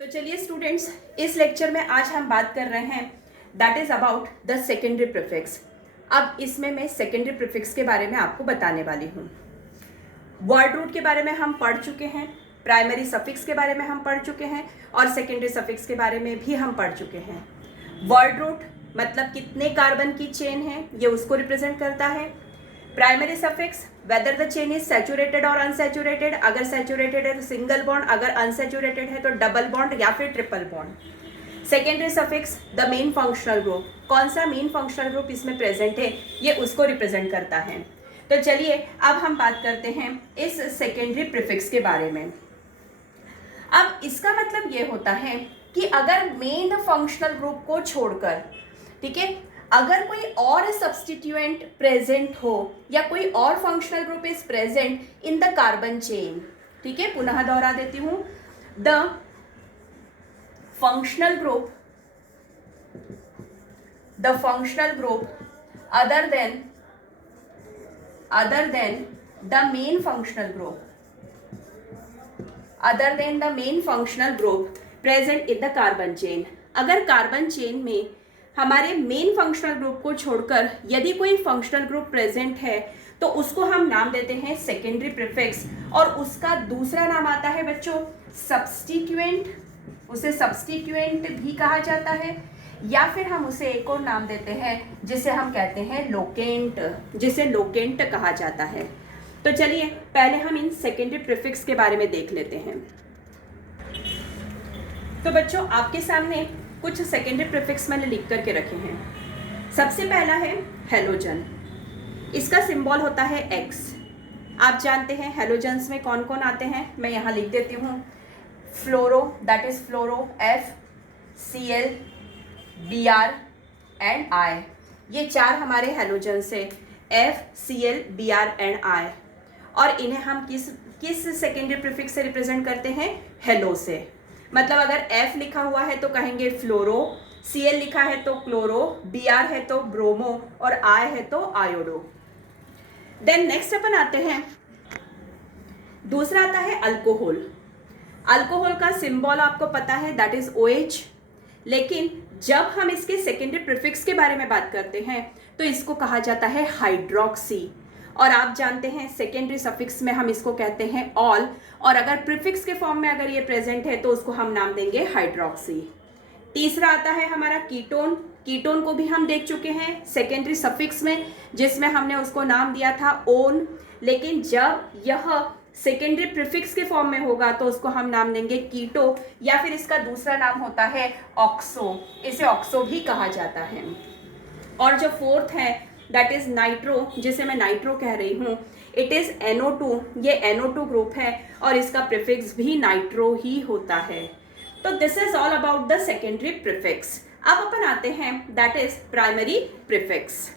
तो चलिए स्टूडेंट्स, इस लेक्चर में आज हम बात कर रहे हैं that is about the secondary prefix. अब इसमें मैं सेकेंडरी प्रीफिक्स के बारे में आपको बताने वाली हूँ। वर्ड रूट के बारे में हम पढ़ चुके हैं, प्राइमरी सफिक्स के बारे में हम पढ़ चुके हैं और सेकेंडरी सफिक्स के बारे में भी हम पढ़ चुके हैं। वर्ड रूट मतलब कितने कार्बन की चेन है, ये उसको रिप्रेजेंट करता है। Primary suffix whether the chain is saturated और अनसैचुरेटेड, अगर सैचुरेटेड है तो सिंगल बॉन्ड, अगर अनसैचुरेटेड है तो डबल बॉन्ड या फिर triple bond. Secondary suffix the main functional group, कौन सा मेन फंक्शनल ग्रुप इसमें प्रेजेंट है ये उसको रिप्रेजेंट करता है। तो चलिए अब हम बात करते हैं इस सेकेंडरी प्रीफिक्स के बारे में। अब इसका मतलब ये होता है कि अगर मेन फंक्शनल ग्रुप को छोड़कर, ठीक है, अगर कोई और सब्स्टिट्यूएंट प्रेजेंट हो या कोई और functional group is present in the carbon chain, ठीक है, पुनः दोहरा देती हूं, the functional group other than the main functional group present in the carbon chain. अगर कार्बन चेन में हमारे मेन फंक्शनल ग्रुप को छोड़कर यदि कोई फंक्शनल ग्रुप प्रेजेंट है तो उसको हम नाम देते हैं सेकेंडरी प्रीफिक्स, और उसका दूसरा नाम आता है बच्चों सब्स्टिट्यूएंट। उसे सब्स्टिट्यूएंट भी कहा जाता है, या फिर हम उसे एक और नाम देते हैं जिसे हम कहते हैं लोकेंट, जिसे लोकेंट कहा जाता है। तो चलिए पहले हम इन सेकेंडरी प्रीफिक्स के बारे में देख लेते हैं। तो बच्चों आपके सामने कुछ सेकेंडरी प्रीफिक्स मैंने लिख करके रखे हैं। सबसे पहला है हेलोजन, इसका सिंबल होता है X। आप जानते हैं हेलोजन्स में कौन कौन आते हैं, मैं यहाँ लिख देती हूँ। Fluoro, that is fluoro, F, Cl, Br and I, ये चार हमारे हेलोजन्स है, F, Cl, Br and I। और इन्हें हम किस सेकेंडरी प्रीफिक्स से रिप्रेजेंट करते हैं, हेलो से। मतलब अगर F लिखा हुआ है तो कहेंगे फ्लोरो, Cl लिखा है तो क्लोरो, Br है तो ब्रोमो और I है तो आयोडो। देन नेक्स्ट अपन आते हैं, दूसरा आता है अल्कोहल। अल्कोहल का सिंबल आपको पता है दैट इज OH, लेकिन जब हम इसके सेकेंडरी प्रीफिक्स के बारे में बात करते हैं तो इसको कहा जाता है हाइड्रोक्सी। और आप जानते हैं सेकेंडरी सफिक्स में हम इसको कहते हैं ऑल, और अगर प्रीफिक्स के फॉर्म में अगर ये प्रेजेंट है तो उसको हम नाम देंगे हाइड्रोक्सी। तीसरा आता है हमारा कीटोन। कीटोन को भी हम देख चुके हैं सेकेंडरी सफिक्स में, जिसमें हमने उसको नाम दिया था ओन, लेकिन जब यह सेकेंडरी प्रीफिक्स के फॉर्म में होगा तो उसको हम नाम देंगे कीटो, या फिर इसका दूसरा नाम होता है ऑक्सो, इसे ऑक्सो भी कहा जाता है। और जो फोर्थ है दैट इज नाइट्रो, जिसे मैं नाइट्रो कह रही हूँ, इट इज NO2, ये NO2 ग्रुप है और इसका प्रीफिक्स भी नाइट्रो ही होता है। तो this is all about the secondary prefix. अब अपन आते हैं दैट इज प्राइमरी प्रीफिक्स।